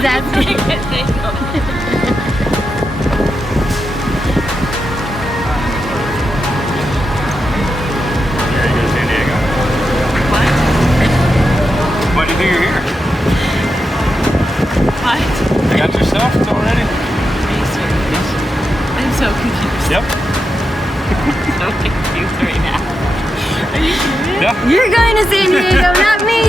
was asking. Why do you think you're here? What? You got your stuff already? Are you serious? I'm so confused. Yep. So confused right now. Are you serious? Yeah. You're going to San Diego, not me.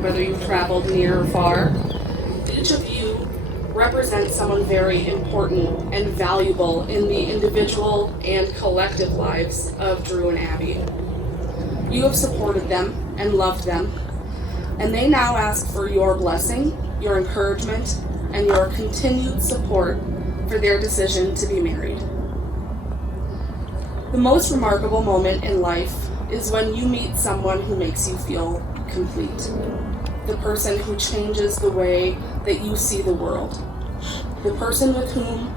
Whether you've traveled near or far, each of you represents someone very important and valuable in the individual and collective lives of Drew and Abby. You have supported them and loved them, and they now ask for your blessing, your encouragement, and your continued support for their decision to be married. The most remarkable moment in life is when you meet someone who makes you feel complete. The person who changes the way that you see the world. The person with whom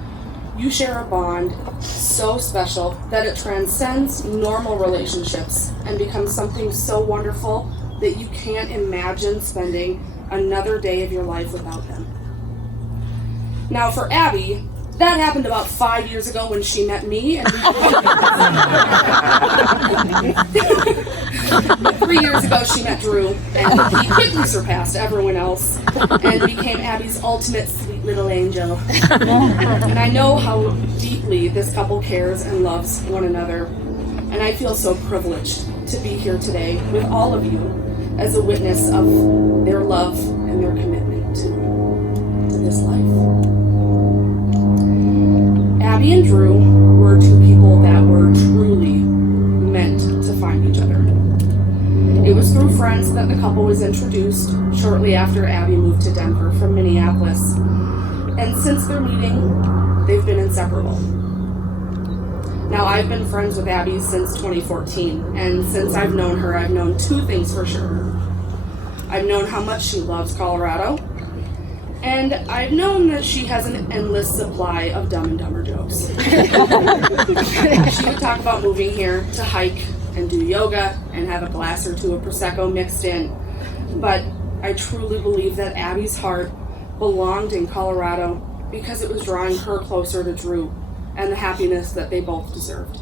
you share a bond so special that it transcends normal relationships and becomes something so wonderful that you can't imagine spending another day of your life without them. Now for Abby, that happened about 5 years ago when she met me, and 3 years ago she met Drew, and he quickly surpassed everyone else and became Abby's ultimate sweet little angel. And I know how deeply this couple cares and loves one another, and I feel so privileged to be here today with all of you as a witness of their love and their commitment to this life. Abby and Drew were two people that were truly meant to find each other. It was through friends that the couple was introduced shortly after Abby moved to Denver from Minneapolis. And since their meeting, they've been inseparable. Now, I've been friends with Abby since 2014, and since I've known her, I've known two things for sure. I've known how much she loves Colorado, and I've known that she has an endless supply of Dumb and Dumber jokes. She would talk about moving here to hike and do yoga and have a glass or two of Prosecco mixed in. But I truly believe that Abby's heart belonged in Colorado because it was drawing her closer to Drew and the happiness that they both deserved.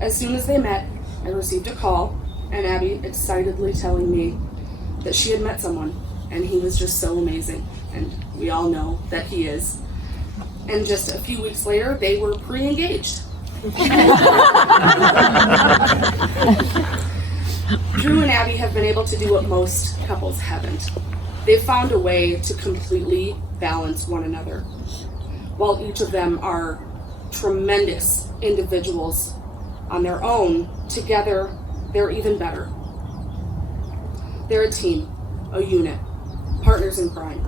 As soon as they met, I received a call, and Abby excitedly telling me that she had met someone, and he was just so amazing, and we all know that he is. And just a few weeks later, they were pre-engaged. Drew and Abby have been able to do what most couples haven't. They've found a way to completely balance one another. While each of them are tremendous individuals on their own, together they're even better. They're a team, a unit, partners in crime.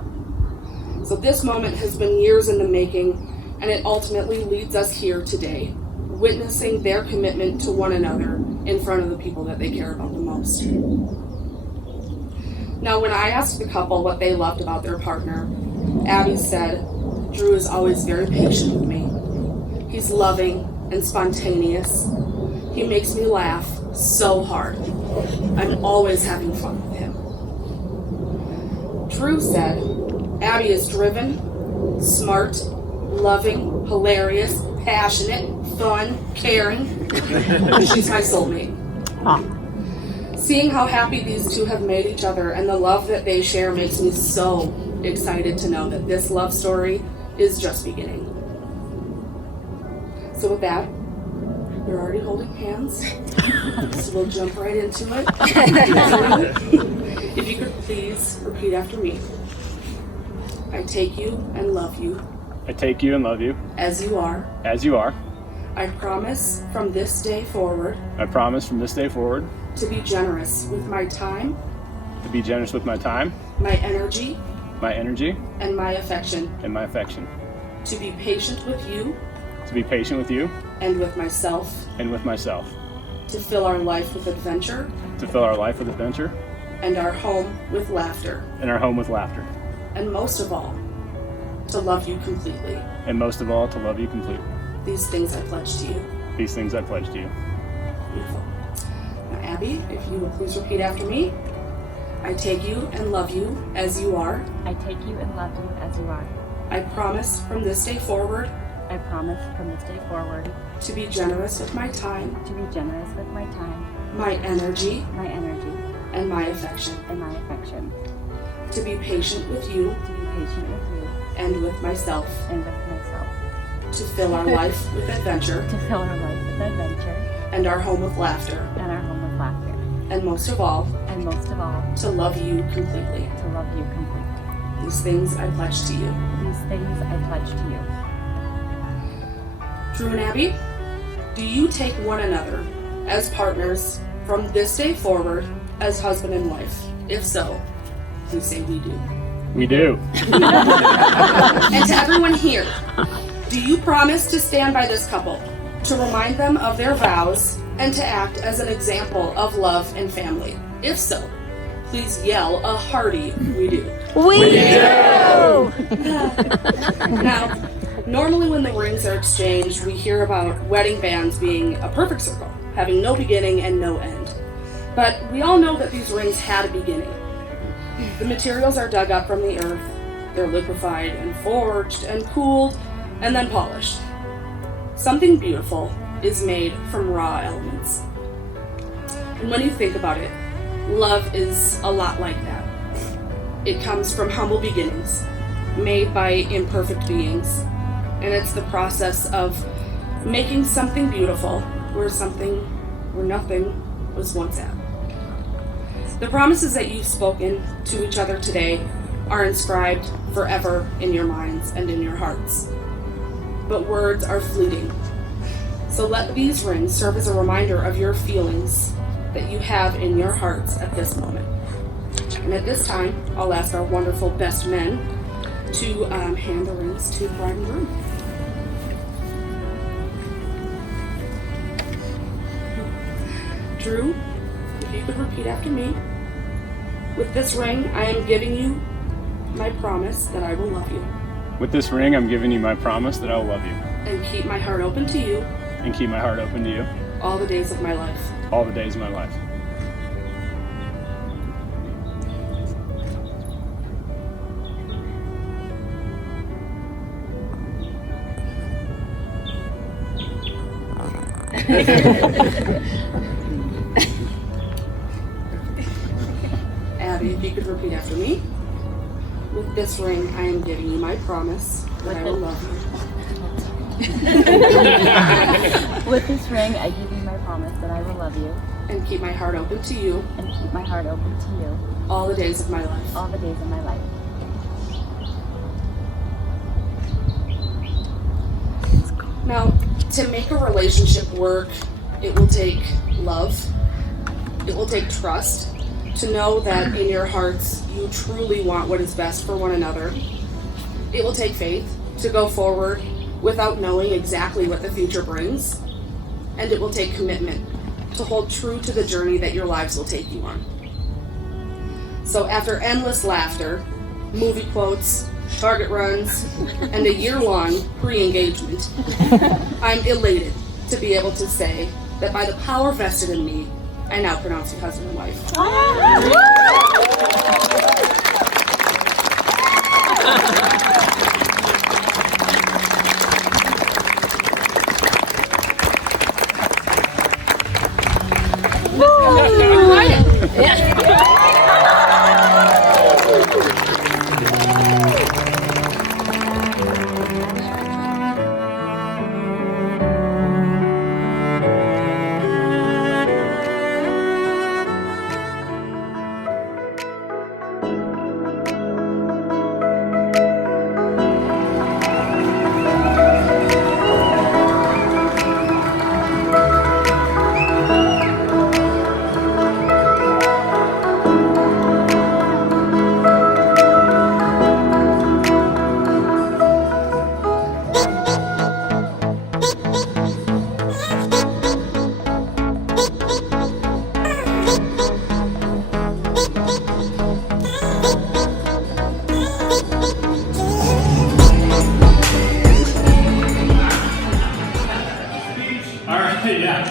So this moment has been years in the making, and it ultimately leads us here today, witnessing their commitment to one another in front of the people that they care about the most. Now, when I asked the couple what they loved about their partner, Abby said, "Drew is always very patient with me. He's loving and spontaneous. He makes me laugh so hard. I'm always having fun with him." Drew said, "Abby is driven, smart, loving, hilarious, passionate, fun, caring. She's my soulmate." Seeing how happy these two have made each other and the love that they share makes me so excited to know that this love story is just beginning. So with that, we're already holding hands, so we'll jump right into it. If you could please repeat after me. I take you and love you. I take you and love you. As you are. As you are. I promise from this day forward. I promise from this day forward. To be generous with my time. To be generous with my time. My energy. My energy. And my affection. And my affection. To be patient with you. To be patient with you. And with myself. And with myself. To fill our life with adventure. To fill our life with adventure. And our home with laughter. And our home with laughter. And most of all, to love you completely. And most of all, to love you completely. These things I pledge to you. These things I pledge to you. Beautiful. Now, Abby, if you will please repeat after me. I take you and love you as you are. I take you and love you as you are. I promise from this day forward. I promise from this day forward. To be generous with my time. To be generous with my time. My energy. My energy. And my affection. And my affection. To be patient with you. To be patient with you. And with myself. And with myself. To fill our life with adventure. To fill our life with adventure. And our home with laughter. And our home with laughter. And most of all. And most of all. To love you completely. To love you completely. These things I pledge to you. These things I pledge to you. Drew and Abby, do you take one another as partners from this day forward as husband and wife? If so, please say we do. We do. And to everyone here, do you promise to stand by this couple, to remind them of their vows, and to act as an example of love and family? If so, please yell a hearty we do. We do! Now, normally when the rings are exchanged, we hear about wedding bands being a perfect circle, having no beginning and no end. But we all know that these rings had a beginning. The materials are dug up from the earth, they're liquefied and forged and cooled and then polished. Something beautiful is made from raw elements. And when you think about it, love is a lot like that. It comes from humble beginnings, made by imperfect beings, and it's the process of making something beautiful where nothing was once at. The promises that you've spoken to each other today are inscribed forever in your minds and in your hearts. But words are fleeting. So let these rings serve as a reminder of your feelings that you have in your hearts at this moment. And at this time, I'll ask our wonderful best men to hand the rings to the bride and groom. Drew, if you could repeat after me. With this ring, I am giving you my promise that I will love you With this ring, I'm giving you my promise that I will love you and keep my heart open to you and keep my heart open to you all the days of my life. all the days of my life. Abby, if you could repeat after me. With this ring, I am giving you my promise that I will love you. With this ring, I give you my promise that I will love you And keep my heart open to you and keep my heart open to you all the days of my life. all the days of my life. Now, to make a relationship work, it will take love. It will take trust to know that in your hearts you truly want what is best for one another. It will take faith to go forward without knowing exactly what the future brings. And it will take commitment to hold true to the journey that your lives will take you on. So after endless laughter, movie quotes, Target runs, and a year-long pre-engagement, I'm elated to be able to say that by the power vested in me, I now pronounce you husband and wife.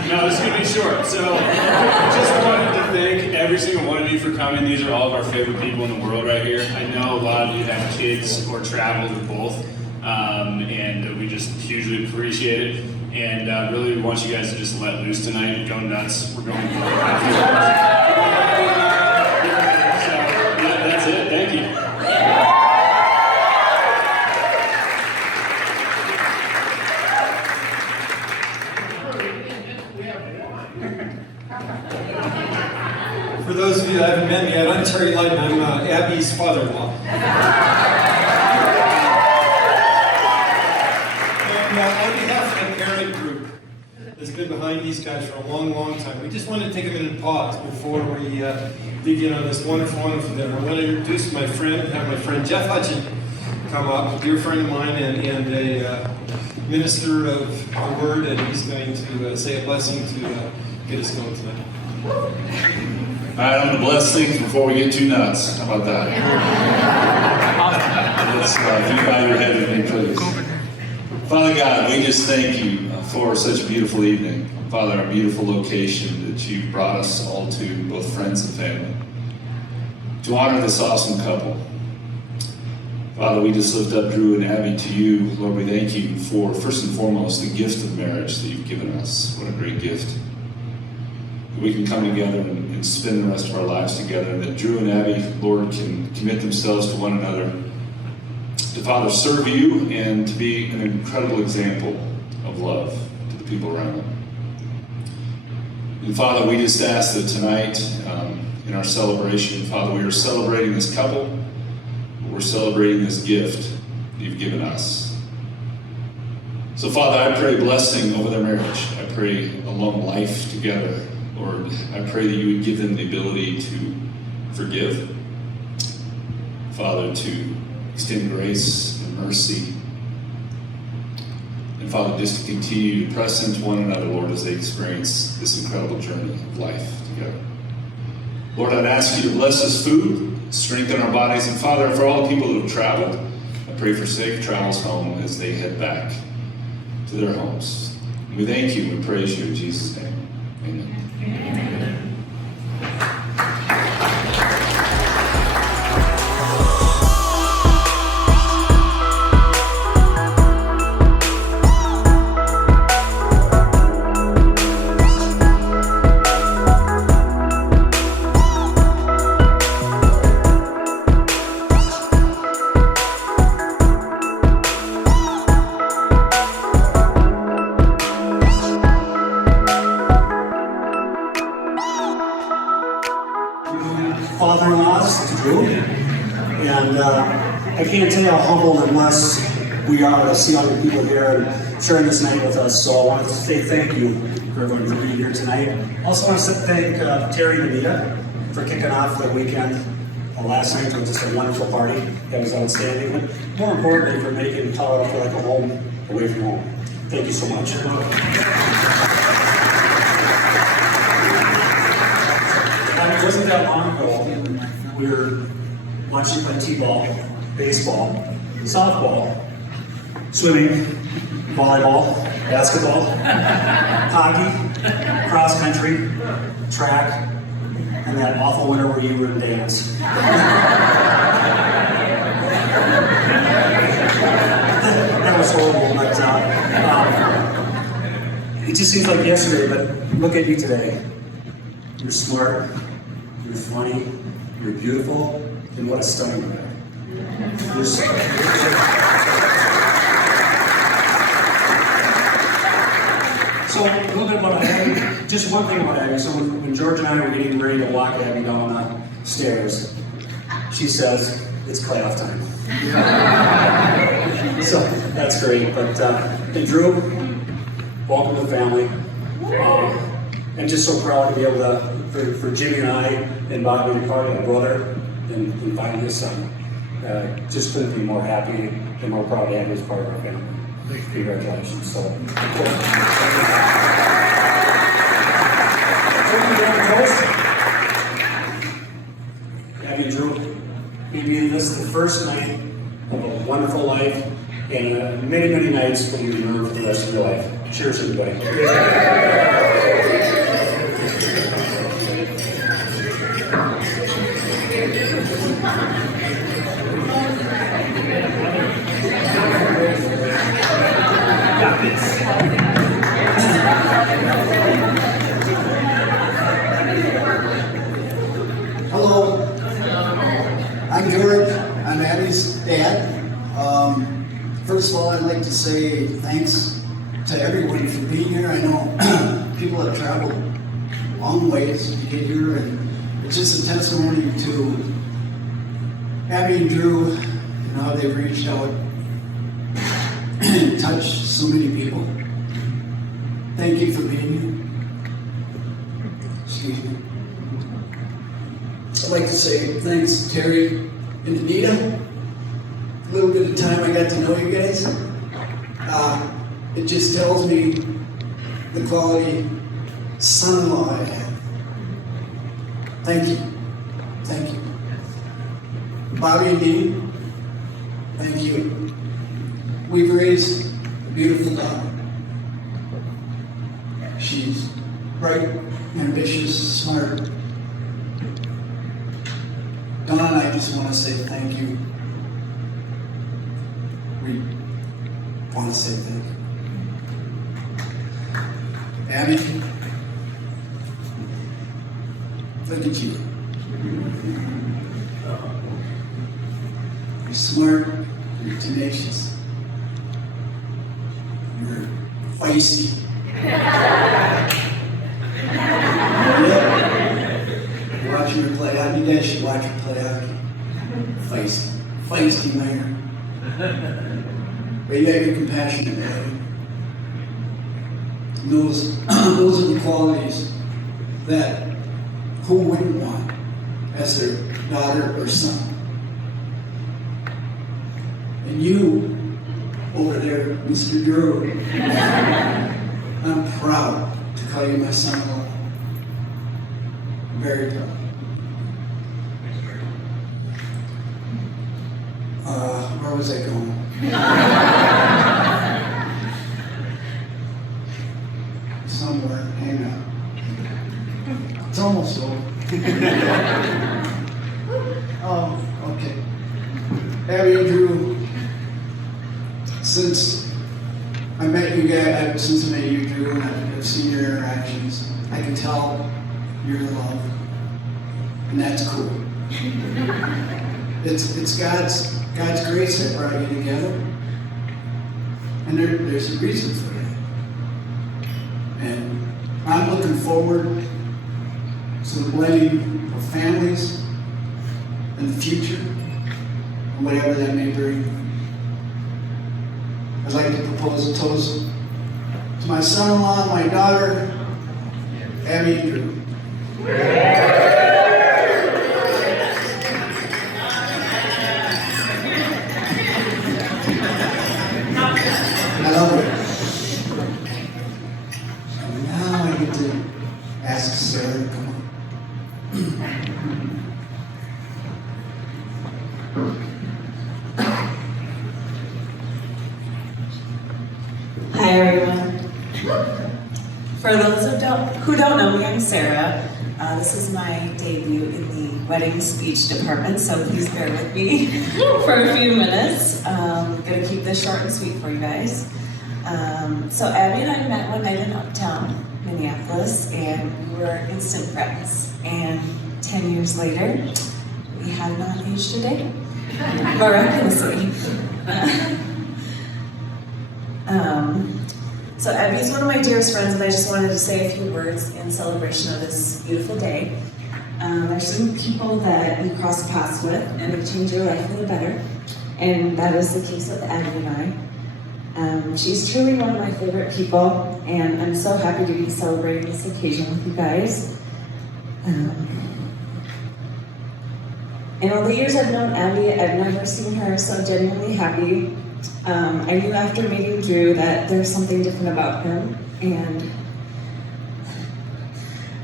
No, this is going to be short. So, just wanted to thank every single one of you for coming. These are all of our favorite people in the world right here. I know a lot of you have kids or traveled or both, and we just hugely appreciate it. And really, we want you guys to just let loose tonight and go nuts. We're going to So, yeah, that's it. Thank you. For those of you that haven't met me, I'm Terry Lyons. I'm Abby's father-in-law. And on behalf of the parent group that's been behind these guys for a long, long time, we just wanted to take a minute and pause before we dig in on this wonderful, wonderful dinner. I want to introduce my friend, have my friend Jeff Hutchin come up, a dear friend of mine and a minister of the word, and he's going to say a blessing to get us going tonight. All right, I'm going to bless things before we get too nuts. How about that? Let's if you bow your head with me, please. Father God, we just thank you for such a beautiful evening. Father, our beautiful location that you've brought us all to, both friends and family, to honor this awesome couple. Father, we just lift up Drew and Abby to you. Lord, we thank you for, first and foremost, the gift of marriage that you've given us. What a great gift. We can come together and spend the rest of our lives together, and that Drew and Abby, Lord, can commit themselves to one another, to Father, serve you, and to be an incredible example of love to the people around them. And Father, we just ask that tonight, in our celebration, Father, we are celebrating this couple, we're celebrating this gift that you've given us. So Father, I pray blessing over their marriage. I pray a long life together Lord, I pray that you would give them the ability to forgive. Father, to extend grace and mercy. And Father, just to continue to press into one another, Lord, as they experience this incredible journey of life together. Lord, I'd ask you to bless this food, strengthen our bodies, and Father, for all the people who have traveled, I pray for safe travels home as they head back to their homes. We thank you and praise you in Jesus' name. Amen. Father-in-laws to Drew, and I can't tell you how humbled and blessed we are to see all the people here and sharing this night with us. So I want to say thank you for everyone for being here tonight. I also want to thank Terry and Anita for kicking off the weekend last night with just a wonderful party. That was outstanding. But more importantly, for making Colorado feel like a home away from home. Thank you so much. It wasn't that long ago, we were watching play t-ball, baseball, softball, swimming, volleyball, basketball, hockey, cross country, track, and that awful winter where you were in dance. That was horrible, but it just seems like yesterday, but look at you today. You're smart. You're funny, you're beautiful, and what a stunning bride. So, a little bit about Abby, just one thing about Abby. So, when George and I were getting ready to walk Abby down the stairs, she says, "It's playoff time." So, that's great. But, and Drew, welcome to the family. I'm just so proud to be able to, for Jimmy and I and Bobby and Carly, my brother, and finally his son. Just couldn't be more happy and more proud to have you as part of our family. Congratulations. So, Abby and Drew, maybe this is the first night of a wonderful life and many, many nights when you remember for the rest of your life. Cheers, everybody. Hello, I'm George. I'm Abby's dad. First of all, I'd like to say thanks to everyone for being here. I know people have traveled long ways to get here, and it's just a testimony to Abby and Drew and how they've reached out and touched so many people. Thank you for being here. Excuse me. I'd like to say thanks to Terry and Anita. A little bit of time I got to know you guys. It just tells me the quality son-in-law I have. Thank you. Thank you. Bobby and Dean, thank you. We've raised a beautiful daughter. She's bright, ambitious, smart. Don, I just want to say thank you. We want to say thank you. Abby, look at you. You're smart, you're tenacious, you're feisty. Watching her play hockey, you guys should watch her play hockey. Feisty man. But you got your compassion about it. Those are the qualities that who wouldn't want as their daughter or son. And you, over there, Mr. Drew, I'm proud to call you my son-in-law. Very proud. Where was I going? Somewhere, hang on. It's almost over. Oh, okay. Abby and Drew, since I met you guys, since I met you, Drew, and I've seen your interactions, I can tell you're in love. And that's cool. It's God's grace that brought you together. And there's a reason for that. And I'm looking forward to the blending of families in the future, and whatever that may bring. I'd like to propose a toast to my son-in-law and my daughter, Abby and Drew. I love it. And now I get to ask Sarah to come on. Hi everyone. For those who don't know me, I'm Sarah. This is my debut in the wedding speech department, so please bear with me for a few minutes. I'm gonna keep this short and sweet for you guys. So Abby and I met one night in Uptown, Minneapolis, and we were instant friends. And 10 years later, we have not aged a day, miraculously. So Abby's one of my dearest friends, and I just wanted to say a few words in celebration of this beautiful day. There's some people that you cross paths with, and they change your life for the better, and that is the case with Abby and I. She's truly one of my favorite people, and I'm so happy to be celebrating this occasion with you guys. In all the years I've known Abby, I've never seen her so genuinely happy. I knew after meeting Drew that there's something different about him, and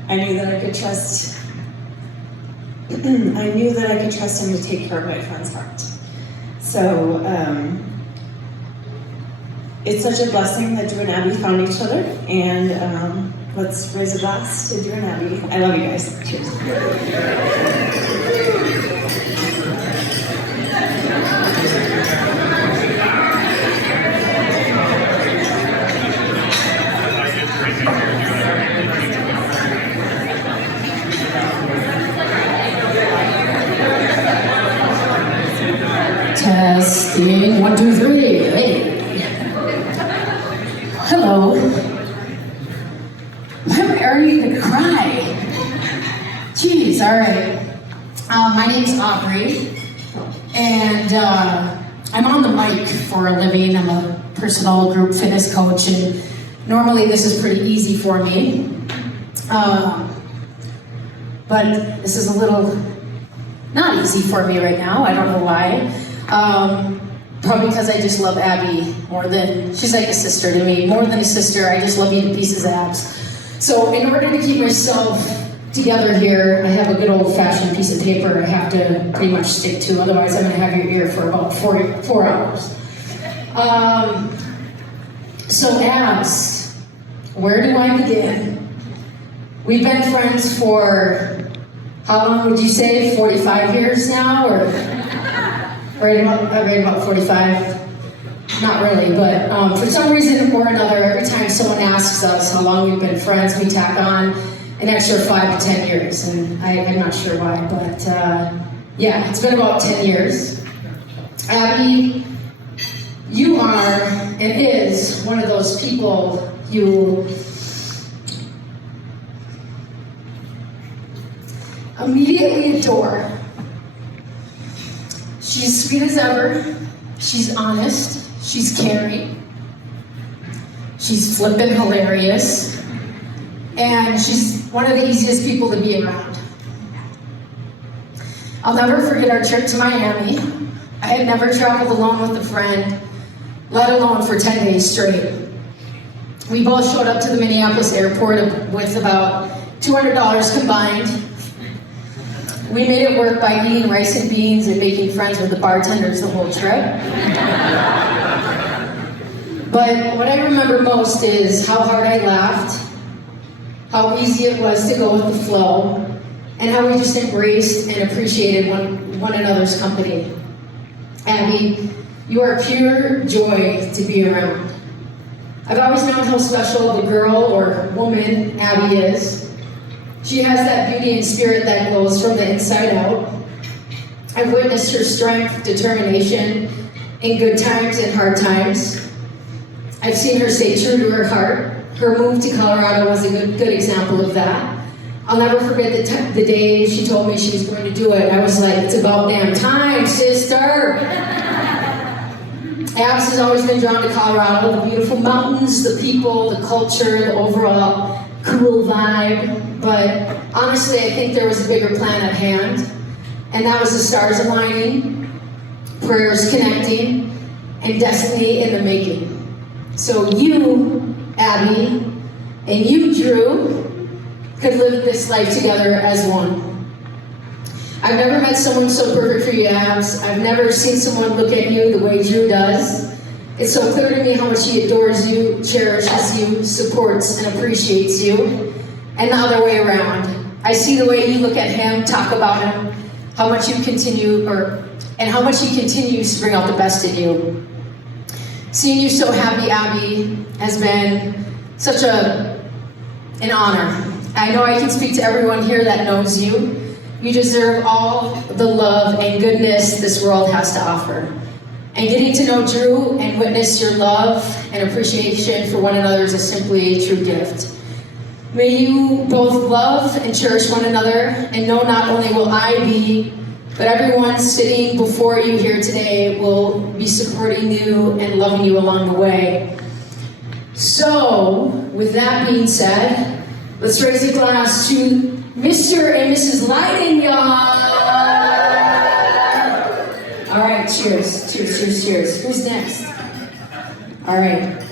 I knew that I could trust him to take care of my friend's heart. So it's such a blessing that Drew and Abby found each other, and let's raise a glass to Drew and Abby. I love you guys. Cheers. Testing, 1, 2, 3. Hey. Hello. I'm ready to cry. Jeez, all right. My name's Aubrey, and I'm on the mic for a living. I'm a personal group fitness coach, and normally this is pretty easy for me. But this is a little not easy for me right now. I don't know why. Probably because I just love Abby more than, she's like a sister to me. More than a sister, I just love you to pieces, Abs. So in order to keep myself together here, I have a good old-fashioned piece of paper I have to pretty much stick to, otherwise I'm gonna have your ear for about 4 hours. So Abs, where do I begin? We've been friends for, how long would you say, 45 years now, or right about 45? Not really, but for some reason or another, every time someone asks us how long we've been friends, we tack on an extra 5 to 10 years, and I'm not sure why, but yeah, it's been about 10 years. Abby, you are and is one of those people you immediately adore. She's sweet as ever, she's honest, she's caring, she's flippin' hilarious, and she's one of the easiest people to be around. I'll never forget our trip to Miami. I had never traveled alone with a friend, let alone for 10 days straight. We both showed up to the Minneapolis airport with about $200 combined. We made it work by eating rice and beans and making friends with the bartenders the whole trip. But what I remember most is how hard I laughed, how easy it was to go with the flow, and how we just embraced and appreciated one another's company. Abby, you are pure joy to be around. I've always known how special of a girl or woman Abby is. She has that beauty and spirit that glows from the inside out. I've witnessed her strength, determination in good times and hard times. I've seen her stay true to her heart. Her move to Colorado was a good example of that. I'll never forget the day she told me she was going to do it. I was like, it's about damn time, sister. Abs has always been drawn to Colorado, the beautiful mountains, the people, the culture, the overall cool vibe. But honestly, I think there was a bigger plan at hand, and that was the stars aligning, prayers connecting, and destiny in the making. So you, Abby, and you, Drew, could live this life together as one. I've never met someone so perfect for you, Abs. I've never seen someone look at you the way Drew does. It's so clear to me how much he adores you, cherishes you, supports and appreciates you, and the other way around. I see the way you look at him, talk about him, how much he continues to bring out the best in you. Seeing you so happy, Abby, has been such an honor. I know I can speak to everyone here that knows you. You deserve all the love and goodness this world has to offer. And getting to know Drew and witness your love and appreciation for one another is simply a true gift. May you both love and cherish one another and know not only will I be, but everyone sitting before you here today will be supporting you and loving you along the way. So, with that being said, let's raise a glass to Mr. and Mrs. Lyons, y'all. All right, cheers, cheers, cheers, cheers. Who's next? All right.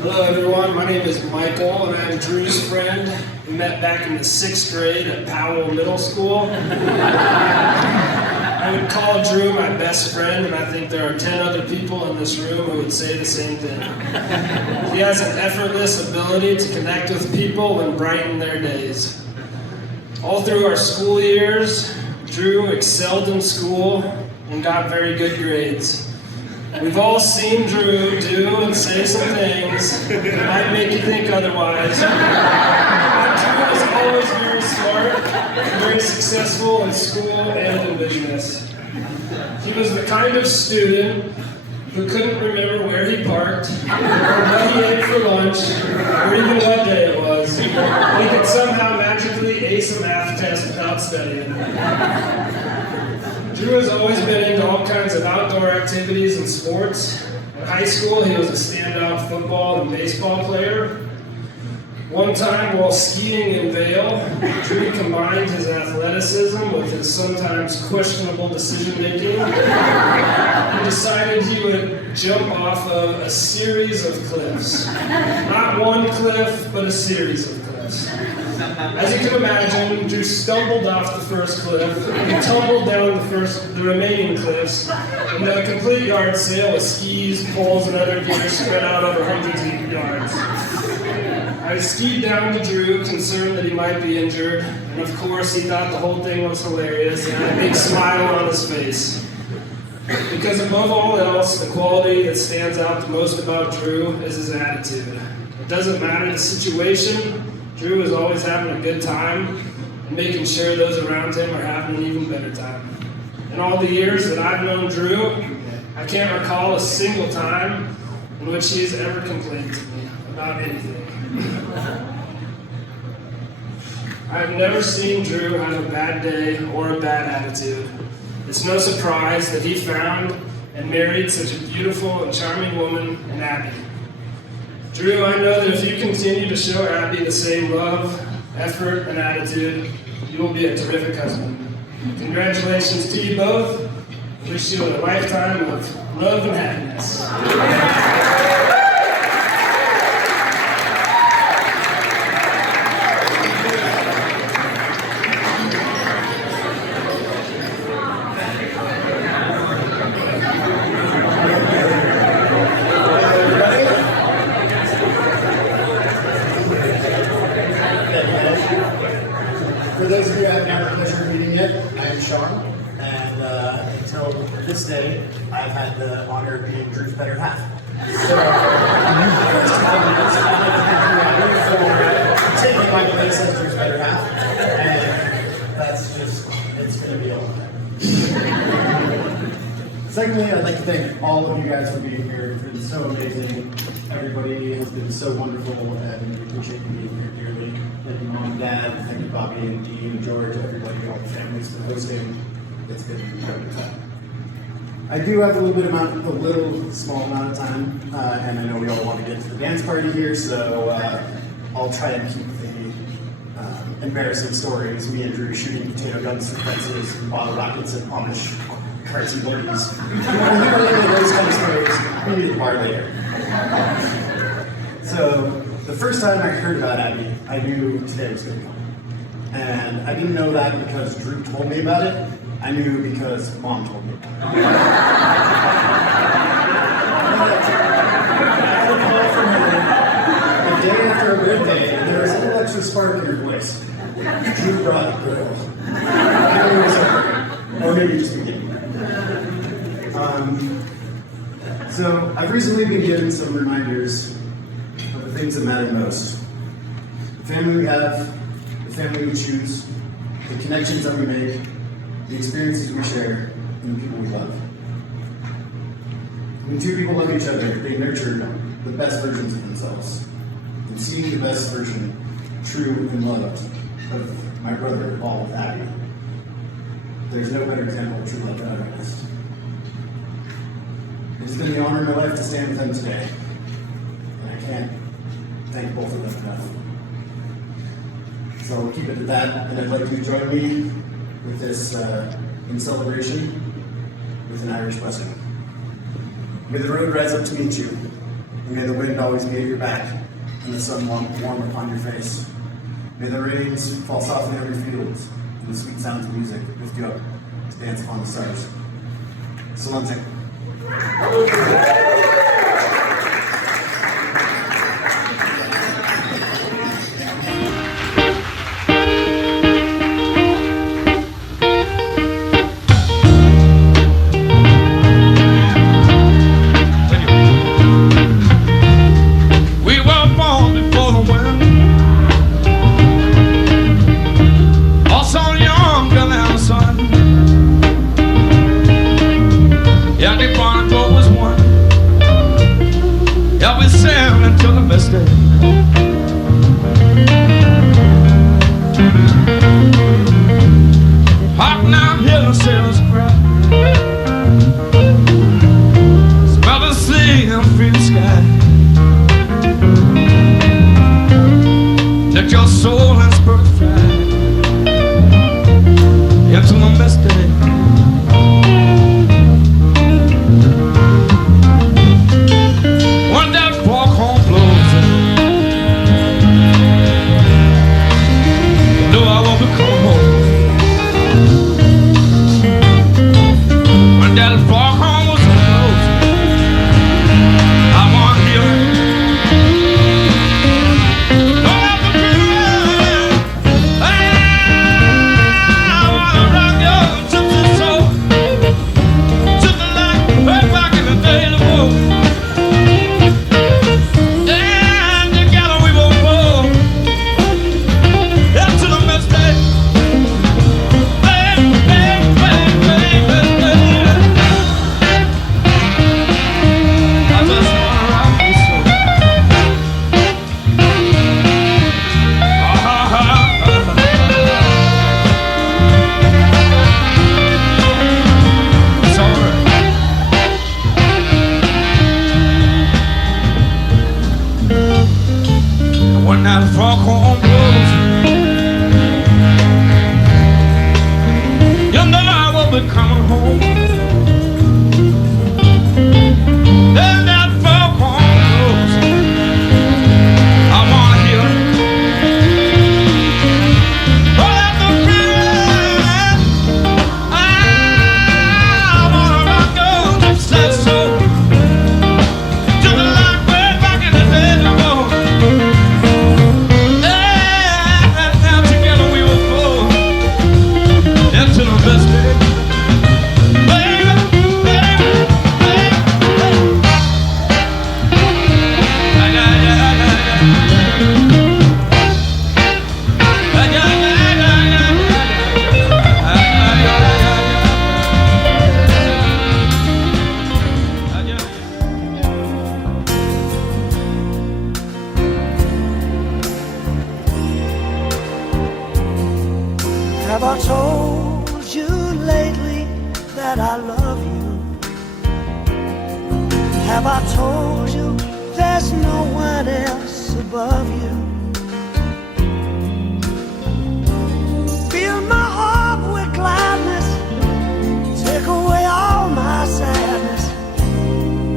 Hello everyone, my name is Michael and I'm Drew's friend. We met back in the 6th grade at Powell Middle School. I would call Drew my best friend, and I think there are 10 other people in this room who would say the same thing. He has an effortless ability to connect with people and brighten their days. All through our school years, Drew excelled in school and got very good grades. We've all seen Drew do and say some things that might make you think otherwise. Drew is always very smart and very successful in school and in business. He was the kind of student who couldn't remember where he parked, or what he ate for lunch, or even what day it was. He could somehow magically ace a math test without studying. Drew has always been into all kinds of outdoor activities and sports. In high school, he was a standout football and baseball player. One time while skiing in Vail, Drew combined his athleticism with his sometimes questionable decision-making. He decided he would jump off of a series of cliffs. Not one cliff, but a series of cliffs. As you can imagine, Drew stumbled off the first cliff and tumbled down the remaining cliffs into a complete yard sale with skis, poles, and other gear spread out over hundreds of yards. I skied down to Drew, concerned that he might be injured, and of course he thought the whole thing was hilarious and had a big smile on his face. Because above all else, the quality that stands out the most about Drew is his attitude. It doesn't matter the situation, Drew is always having a good time and making sure those around him are having an even better time. In all the years that I've known Drew, I can't recall a single time in which he's ever complained to me about anything. I've never seen Drew have a bad day or a bad attitude. It's no surprise that he found and married such a beautiful and charming woman in Abby. Drew, I know that if you continue to show Abby the same love, effort, and attitude, you will be a terrific husband. Congratulations to you both. Wish you a lifetime of love and happiness. For those of you I haven't had the pleasure of meeting yet, I am Sean, and until this day, I've had the honor of being Drew's better half. So, first of all, I'd like to thank you for taking my place as Drew's better half, and that's just, it's going to be all. Secondly, I'd like to thank all of you guys for being here. It's been so amazing. Everybody has been so wonderful, and we appreciate you being here dearly. Thank you, Mom and Dad. Thank you, Bobby and Dean and George, everybody, all the families for hosting. It's been an incredible time. I do have a little small amount of time, and I know we all want to get to the dance party here, so I'll try and keep the embarrassing stories. Me and Drew shooting potato guns for fences, bottle rockets, and Amish carts and lorries. If you want to hear any of those kind of stories, we need the bar later. So, the first time I heard about Abby, I knew today was going to come. And I didn't know that because Drew told me about it. I knew because Mom told me about it. I had a call from her the day after her birthday, and there was a little extra spark in her voice. Drew brought a girl. I knew it was her. Or maybe just beginning. So, I've recently been given some reminders of the things that matter most. The family we have, the family we choose, the connections that we make, the experiences we share, and the people we love. When two people love each other, they nurture the best versions of themselves. And seeing the best version, true and loved, of my brother, Paul, with Abby, there's no better example of true love than I witnessed. It's been the honor of my life to stand with them today. And I can't thank both of them enough. So we'll keep it at that, and I'd like you to join me with this in celebration with an Irish blessing. May the road rise up to meet you, and may the wind always be at your back, and the sun warm upon your face. May the rains fall softly on your fields, and the sweet sounds of music lift you up to dance upon the stars. Salute. No, I won't. that foghorn blows, you know I will be coming home. Then that foghorn blows, I wanna hear it. Oh, let the feeling, I wanna rock you just like so. Just like way back in the days ago. Yeah, together we will go into the best day. Baby, baby, baby, baby. Ay, ay, ay, ay, ay, ay. Ay, ay, ay, ay, ay, ay. Ay, ay, ay, ay, ay. Ay, ay. Have I told you lately that I love you? Have I told you there's no one else above you? Fill my heart with gladness, take away all my sadness,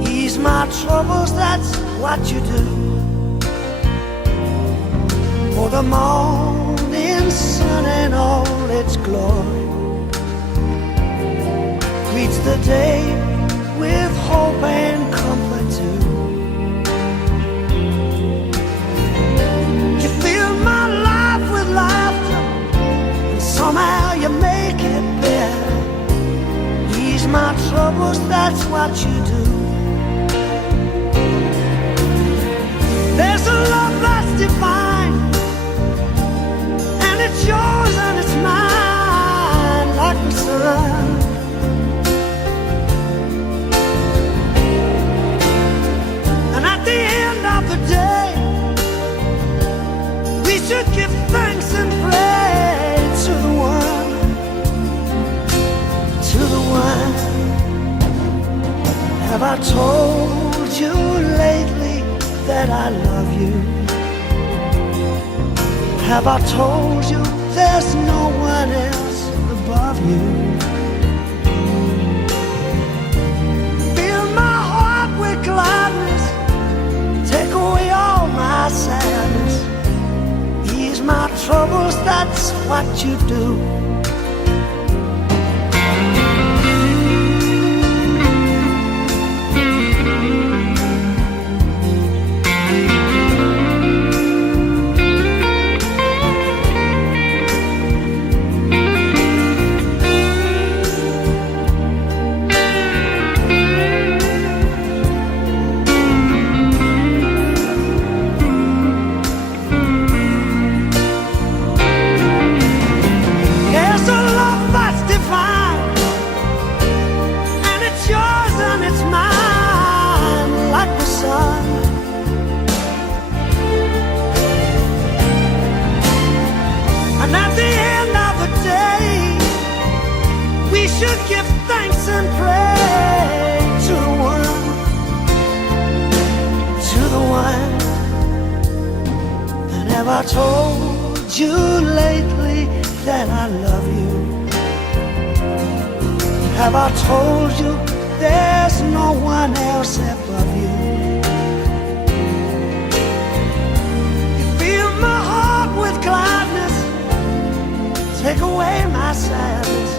ease my troubles, that's what you do. For the morning sun and all its glory greets the day with hope and comfort too. You fill my life with laughter, and somehow you make it better. Ease my troubles, that's what you do. There's a love that's divine, and it's yours and it's mine like the sun. And at the end of the day, we should give thanks and praise to the one, to the one. Have I told you lately that I love you? Have I told you there's no one else above you? Fill my heart with gladness, take away all my sadness, ease my troubles, that's what you do. There's a love that's divine, and it's yours and it's mine like the sun. And at the end of the day, we should give thanks and praise to the one, to the one. And have I told you lately that I love you? Have I told you there's no one else above you? You fill my heart with gladness, take away my sadness,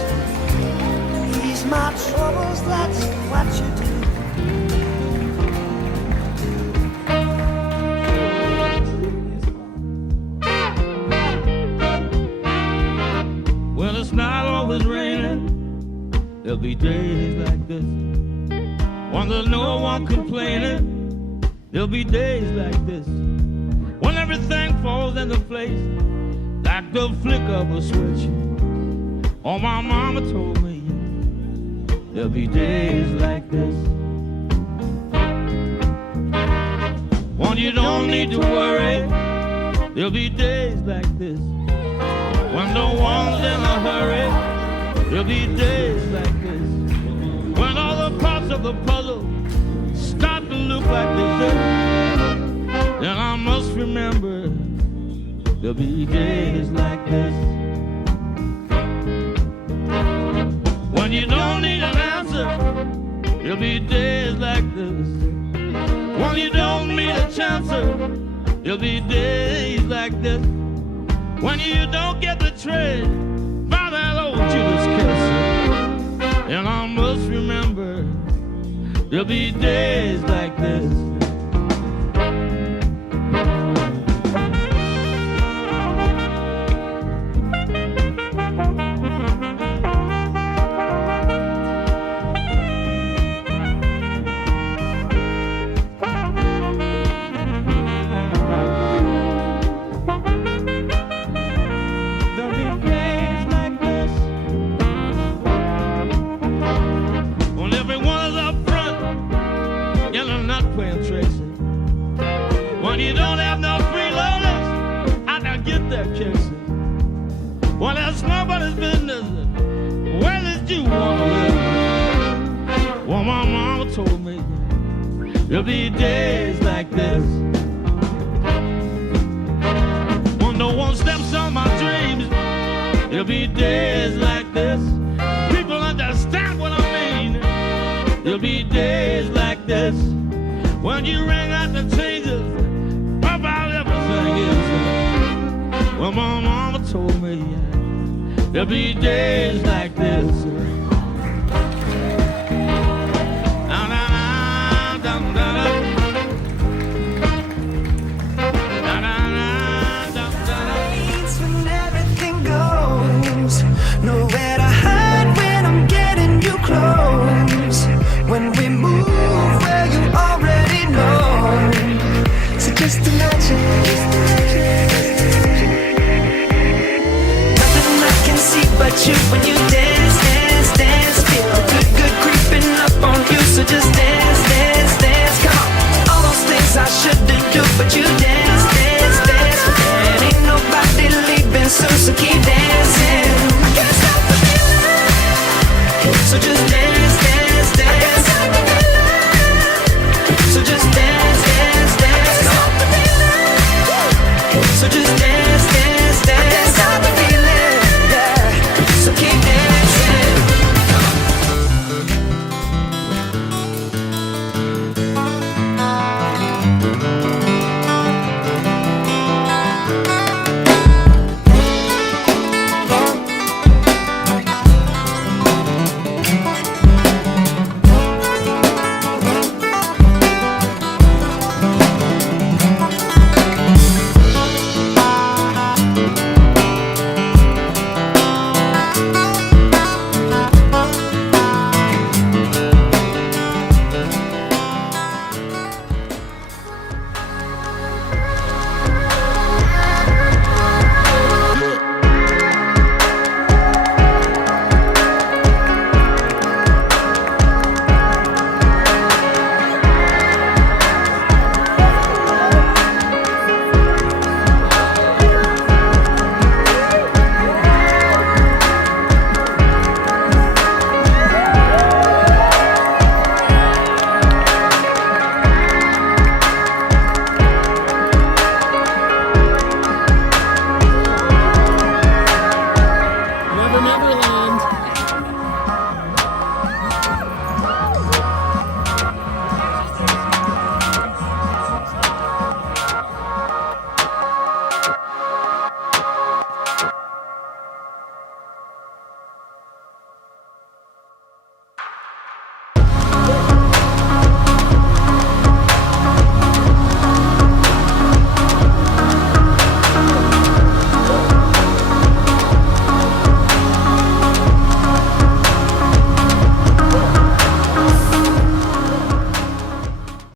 ease my troubles, that's what you do. Well, it's not always raining. There'll be days like this when there's no one complaining. There'll be days like this when everything falls into place like the flick of a switch. Oh, my mama told me there'll be days like this when you don't need to worry. There'll be days like this when no one's in a hurry. There'll be days like this when all the parts of the puzzle start to look like they do. Then I must remember There'll be days like this when you don't need an answer. There'll be days like this when you don't need a chance. There'll be days like this when you don't get the trade by that old Judas kiss. And I must remember, there'll be days like this. When you don't have no freeloaders, I don't get that kissing. Well, that's nobody's business. Where did you want to live? Well, my mama told me there'll be days like this when no one steps on my dreams. There'll be days like this. People understand what I mean. There'll be days like this when you ring out the changes about everything is. Well, my mama told me there'll be days like this. When everything goes, nowhere to hide when I'm getting you close. When we move where you already know. So just imagine. Nothing I can see but you when you dance, dance, dance. Feel good, good creeping up on you. So just dance, dance, dance. Come on. All those things I shouldn't do, but you dance, dance, dance. And ain't nobody leaving soon, so keep dancing. I can't stop the feeling. So just dance.